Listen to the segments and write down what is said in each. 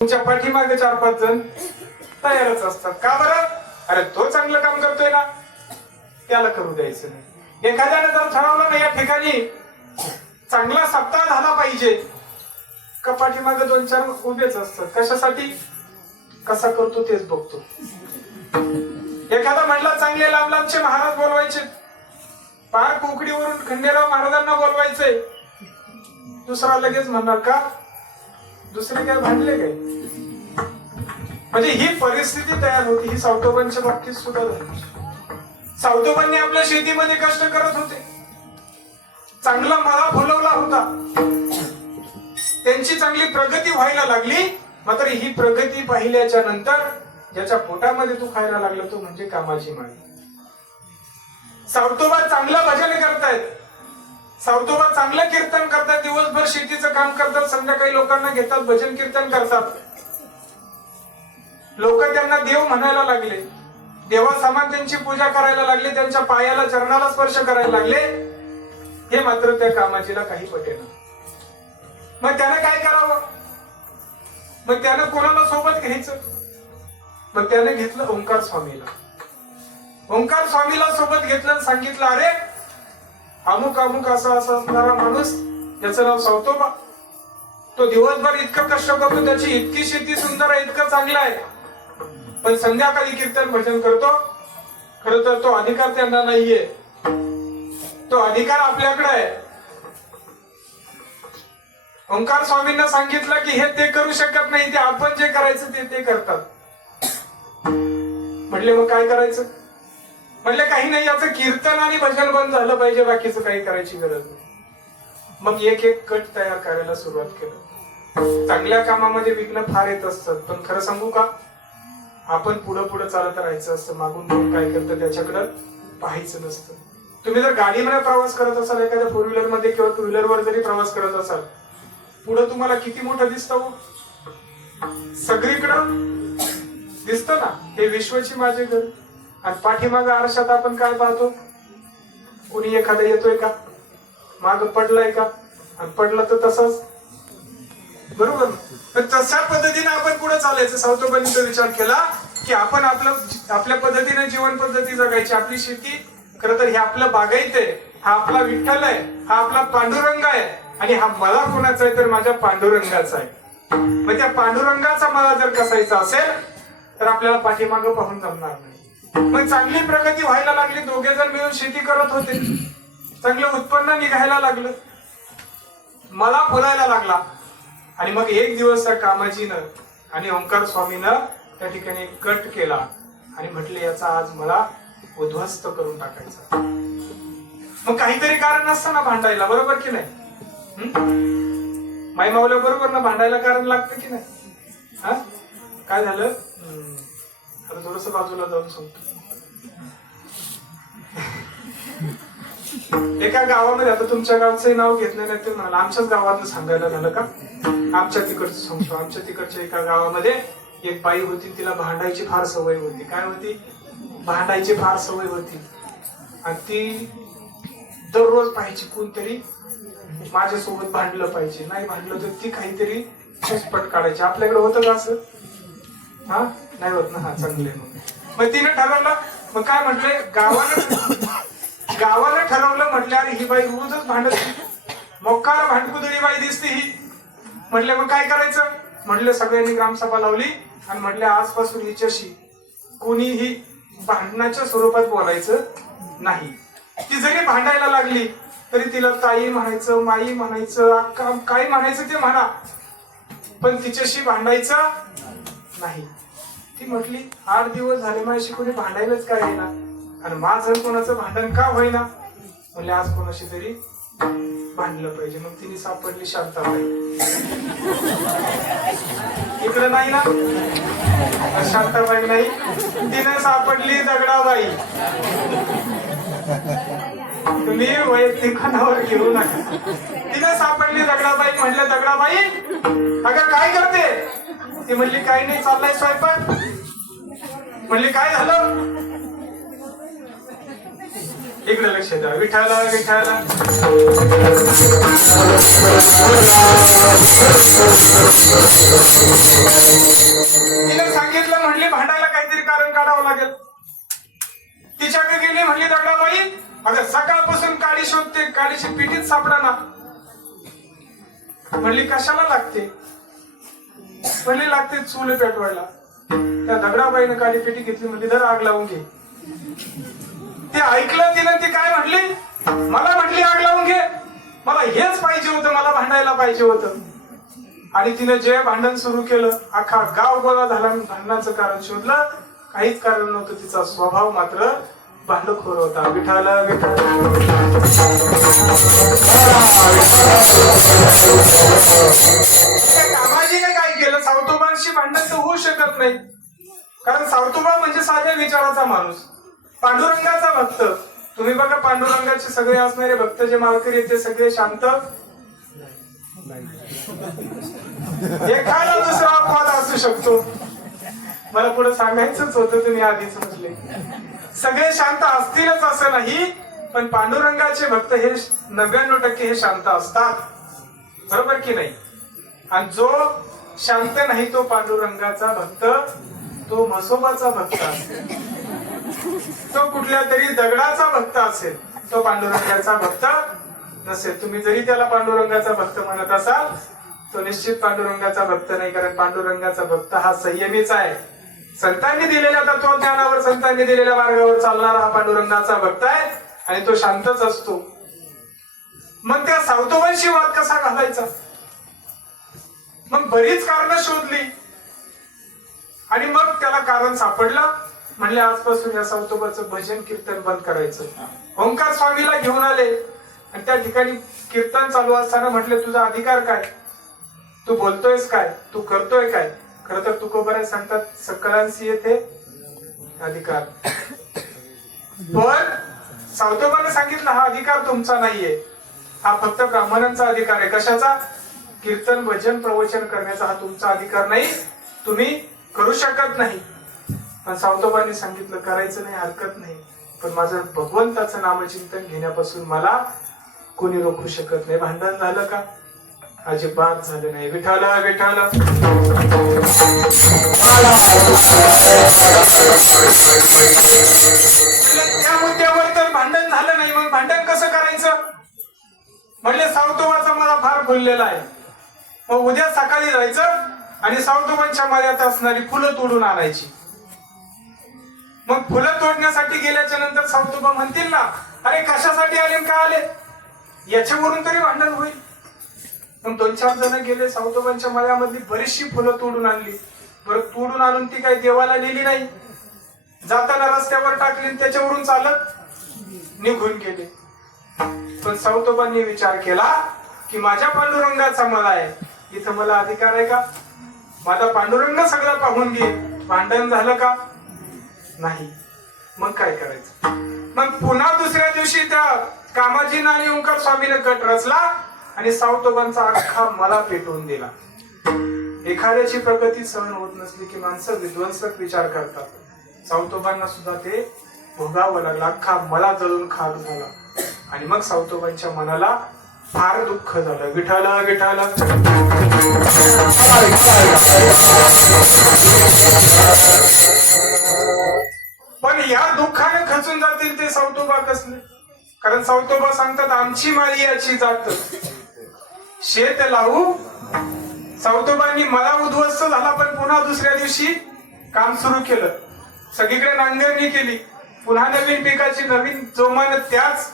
तुमच्या पाठीमागे चार पाच जण तयारच असतात. का बरं? अरे तो चांगलं काम करतोय ना. त्याला करू द्यायचं नाही. एखाद्याने जर ठरवलं ना या ठिकाणी चांगला सप्ताह झाला पाहिजे. का पाठीमागे दोन चार उभेच असतात? कशासाठी? कसा करतो तेच बघतो. एखादा म्हणला चांगले लांब लांबचे महाराज बोलवायचे. पार कोकडीवरून खंडेराव महाराजांना बोलवायचे. दुसरा लगेच म्हणणार का? दुसरे काय भांडले काय? म्हणजे ही परिस्थिती तयार होती ही सावतोबांच्या बाबतीत सुद्धा झाली. सावतोबांनी आपल्या शेतीमध्ये कष्ट करत होते. चांगला मळा फुलवला होता. त्यांची चांगली प्रगती व्हायला लागली मात्र ही प्रगती पाहिल्याच्या नंतर ज्याच्या पोटामध्ये तू खायला लागला तो म्हणजे कामाची माळी. सावतोबा चांगलं भजन करतायत. सावतोबा चांगलं कीर्तन करतायत दिवसभर शेती काम करतात संध्याकाळी लोकांना घेतात भजन कीर्तन करतात. लोक त्यांना देव म्हणायला लागले. देवा समान त्यांची पूजा करायला लागली त्यांच्या पायाला चरणाला स्पर्श करायला लागले. हे मात्र त्या कामाचीला काही पटेना मग त्यानं काय करावं? मग त्यानं कोणाला सोबत घ्यायचं? मग त्याने घेतलं ओंकार स्वामीला. ओंकार स्वामीला सोबत घेतलं सांगितलं अरे अमुक अमुक असा असा असणारा माणूस ज्याचं नाव सावतोबा. तो दिवसभर इतकं कष्ट करतो त्याची इतकी शेती सुंदर आहे इतकं चांगलं आहे. पण संध्याकाळी कीर्तन भजन करतो. खर तर तो अधिकार त्यांना नाहीये. तो अधिकार आपल्याकडे आहे. ओंकार स्वामींना सांगितलं की हे ते करू शकत नाही ते आपण जे करायचं ते ते करतात. म्हटले मग काय करायचं? म्हणले काही नाही याचं कीर्तन आणि भजन बंद झालं पाहिजे बाकीचं काही करायची गरज नाही. मग एक एक कट तयार करायला सुरुवात केलं. चांगल्या कामामध्ये विघ्न फार येत असतात पण खरं सांगू का? आपण पुढं पुढं चालत राहायचं असतं मागून कोण काय करतं त्याच्याकडं पाहायचं नसतं. तुम्ही जर गाडीमध्ये प्रवास करत असाल एखाद्या फोर व्हीलरमध्ये किंवा टू व्हीलर वर जरी प्रवास करत असाल पुढं तुम्हाला किती मोठं दिसत हो? सगळीकडं दिसत ना? हे विश्वची माझे घर. आणि पाठीमाग आरशात आपण काय पाहतो? कुणी एखादा येतोय का? माग पडलाय का? आणि पडला तर तसाच. बरोबर? ना तशा पद्धतीने आपण पुढे चालायचं. सावतोबांनी तो विचार केला की आपण आपलं आपल्या पद्धतीने जीवन पद्धती जगायची. आपली शेती खर तर हे आपलं बागायत आहे. हा आपला विठ्ठल आहे. हा आपला पांडुरंग आहे. आणि हा मला कोणाचा आहे तर माझ्या पांडुरंगाचा आहे. मग त्या पांडुरंगाचा मला जर कसायचा असेल तर आपल्याला पाठीमागं पाहून जमणार नाही. मग चांगली प्रगती व्हायला लागली. दोघे जण मिळून शेती करत होते. चांगलं उत्पन्न निघायला लागलं. मला फुलायला लागला. आणि मग एक दिवस त्या कामाजीनं आणि ओंकार स्वामीनं त्या ठिकाणी कट केला. आणि म्हटले याचा आज मला उद्ध्वस्त करून टाकायचा. मग काहीतरी कारण असतं ना भांडायला बरोबर की नाही? माई मावल्या बरोबर ना भांडायला कारण लागतं की नाही? हा? काय झालं? आता थोडस बाजूला जाऊन सांगतो. एका गावामध्ये आता तुमच्या गावचंही नाव घेतलं नाही ते म्हणाला आमच्याच गावातलं सांगायला झालं का? आमच्या तिकडचं सांगतो आमच्या तिकडच्या एका गावामध्ये एक बाई होती तिला भांडायची फार सवय होती. काय होती? भांडायची फार सवय होती. आणि ती दररोज पाहिजे कोणतरी माझ्यासोबत भांडलं पाहिजे. नाही भांडलं तर ती काहीतरी चुसपट काढायची. आपल्याकडे होतं का असं? हा? नाही होत ना हा चांगले मग मग तिने ठरवलं मग काय म्हटलंय गावानं गावाला ठरवलं म्हटल्यावर ही बाई रोजच भांडत मोक्काला भांडकुदळी बाई दिसते ही. म्हटलं मग काय करायचं? म्हटलं सगळ्यांनी ग्रामसभा लावली आणि म्हटलं आजपासून हिच्याशी कोणीही भांडणाच्या स्वरूपात बोलायचं नाही. ती जरी भांडायला लागली तरी तिला ताई म्हणायचं माई म्हणायचं अक्का काय म्हणायचं ते म्हणा. पण तिच्याशी भांडायचं नाही. ती म्हटली आठ दिवस झाले माझ्याशी कोणी भांडायलाच काय आणि माझं कोणाचं भांडण का होईना? म्हणजे आज कोणाशी तरी भांडलं पाहिजे. मग तिने सापडली शांता इकडे नाही ना? शांताबाई नाही. तिने सापडली दगडाबाई. तुम्ही वैयक्तिक कोणावर घेऊ नका. तिने सापडली दगडाबाई म्हणलं दगडाबाई अगं काय करते? ती म्हणली काही नाही चाललाय स्वयंपाक. म्हणली काय झालं? इकडे लक्ष द्या. विठाला विठाला. तिने सांगितलं म्हणली भांडायला काहीतरी कारण काढावं लागेल. तिच्याकडे गेली म्हणली दगडाबाई अगं सकाळपासून काळी शोधते काळीची पिठीत सापडा ना म्हणली कशाला लागते? म्हणली लागते चूल पेटवायला. त्या दगडाबाईनं काळी पेटी घेतली म्हणली तर आग लावून घे. ते ऐकलं तिनं ती काय म्हटली मला म्हटली आग लावून घे. मला हेच पाहिजे होतं मला भांडायला पाहिजे होतं. आणि तिनं जे भांडण सुरू केलं अख्खा गाव गोळा झाला भांडणाचं कारण शोधलं. काहीच कारण नव्हतं तिचा स्वभाव मात्र भांडखोर होता. विठाल कामाजीने काय केलं? सावतोबांशी भांडण तर होऊ शकत नाही. कारण सावतोबा म्हणजे साध्या विचाराचा माणूस. पांडुरंगाचा भक्त. तुम्ही बघा पांडुरंगाचे सगळे असणारे भक्त जे मारकरी ते सगळे शांत? एखादा दुसरा अपवाद असू शकतो. मला पुढे सांगायचंच होतं तुम्ही आधीच म्हटले. सगळे शांत असतीलच असं नाही पण पांडुरंगाचे भक्त हे नव्याण्णव टक्के हे शांत असतात. बरोबर की नाही? आणि जो शांत नाही तो पांडुरंगाचा भक्त तो म्हसोबाचा भक्त असतो. तो कुठल्या तरी दगडाचा भक्त असेल तो पांडुरंगाचा भक्त नसेल. तुम्ही जरी त्याला पांडुरंगाचा भक्त म्हणत असाल तो निश्चित पांडुरंगाचा भक्त नाही कारण पांडुरंगाचा भक्त हा संयमीचा आहे. संतांनी दिलेल्या तत्वज्ञानावर संतांनी दिलेल्या मार्गावर चालणारा हा पांडुरंगाचा भक्त आहे आणि तो शांतच असतो. मग त्या सावतोबांशी वाद कसा घालायचा? मग बरीच कारण शोधली. आणि मग त्याला कारण सापडलं. म्हणले आजपासून या सावतोबाचं भजन कीर्तन बंद करायचं. ओंकार स्वामीला घेऊन आले. आणि त्या ठिकाणी कीर्तन चालू असताना म्हटले तुझा अधिकार काय? तू बोलतोयस काय? तू करतोय काय? खर तर तुकोबराय सांगतात सकळांशी येथे अधिकार. पण सावतोबाने सांगितलं हा अधिकार तुमचा नाहीये. हा फक्त ब्राह्मणांचा अधिकार आहे. कशाचा? कीर्तन भजन प्रवचन करण्याचा हा तुमचा अधिकार नाही. तुम्ही करू शकत नाही. पण सावतोबाने सांगितलं करायचं नाही हरकत नाही. पण माझं भगवंताचं नामचिंतन घेण्यापासून मला कोणी रोखू शकत नाही. भांडण झालं का? अजिबात झालं नाही. विठाल विठाल त्या मुद्द्यावर तर भांडण झालं नाही. मग भांडण कसं करायचं? म्हणले सावतोबाचा मला फार खुललेला आहे. मग उद्या सकाळी जायचं आणि सावतोबांच्या मर्यादा असणारी फुलं तोडून आणायची. मग फुलं तोडण्यासाठी गेल्याच्यानंतर सावतोबा म्हणतील ना अरे कशासाठी आले का आले? याच्यावरून तरी भांडण होईल. मग दोन चार जण गेले सावतोबांच्या मळ्यामधली बरीचशी फुलं तोडून आणली. बरं तोडून आणून ती काही देवाला नेली नाही. जाताना रस्त्यावर टाकली आणि त्याच्यावरून चालत निघून गेले. पण सावतोबांनी विचार केला की माझ्या पांडुरंगाचा मला आहे. इथं मला अधिकार आहे का? माझा पांडुरंग सगळं पाहून घे. भांडण झालं का? नाही. मग काय करायचं? मग पुन्हा दुसऱ्या दिवशी त्या कामाजीनं आणि ओंकार स्वामीने कट रचला आणि सावतोबांचा अख्खा मला पेटवून दिला. एखाद्याची प्रगती सहन होत नसली की माणसं विध्वंसक विचार करतात. सावतोबांना सुद्धा ते भोगावं लागलं. अख्खा मला जळून खाक झाला. आणि मग सावतोबांच्या मनाला फार दुःख झालं. विठाला विठाला पण या दुःखाने खचून जातील ते सावतोबा कसले? कारण सावतोबा सांगतात आमची माळी याची जात. शेत लावू. सावतोबांनी मला उद्ध्वस्त झाला पण पुन्हा दुसऱ्या दिवशी काम सुरू केलं. सगळीकडे नांगरणी केली. पुन्हा नवीन पिकाची नवीन जोमानं त्याच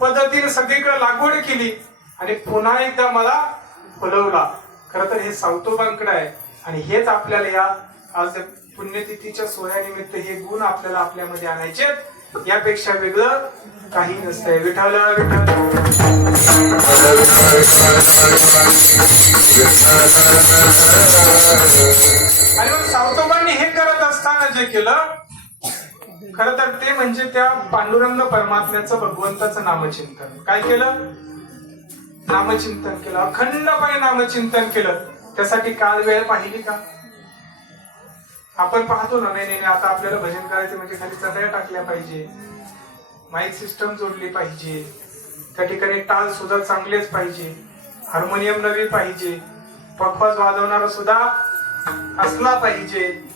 पद्धतीने सगळीकडे लागवड केली आणि पुन्हा एकदा मला फुलवला. खर तर हे सावतोबांकडे आहे आणि हेच आपल्याला या आज पुण्यतिथीच्या सोहळ्यानिमित्त हे गुण आपल्याला आपल्यामध्ये आणायचे यापेक्षा वेगळं काही नसतंय. विठाला विठाला आणि सावतोबांनी हे करत असताना जे केलं खर तर ते म्हणजे त्या पांडुरंग परमात्म्याचं भगवंताचं नामचिंतन. काय केलं? नामचिंतन केलं. अखंडपणे नामचिंतन केलं. त्यासाठी काल वेळ पाहिली का? आपण पाहतो ना नाही नाही आता आपल्याला भजन करायचं म्हणजे खाली चटया टाकल्या पाहिजे. माईक सिस्टम जोडली पाहिजे. त्या ठिकाणी टाळ सुद्धा चांगलेच पाहिजे. हार्मोनियम नवी पाहिजे. पखवाज वाजवणारा सुद्धा असला पाहिजे.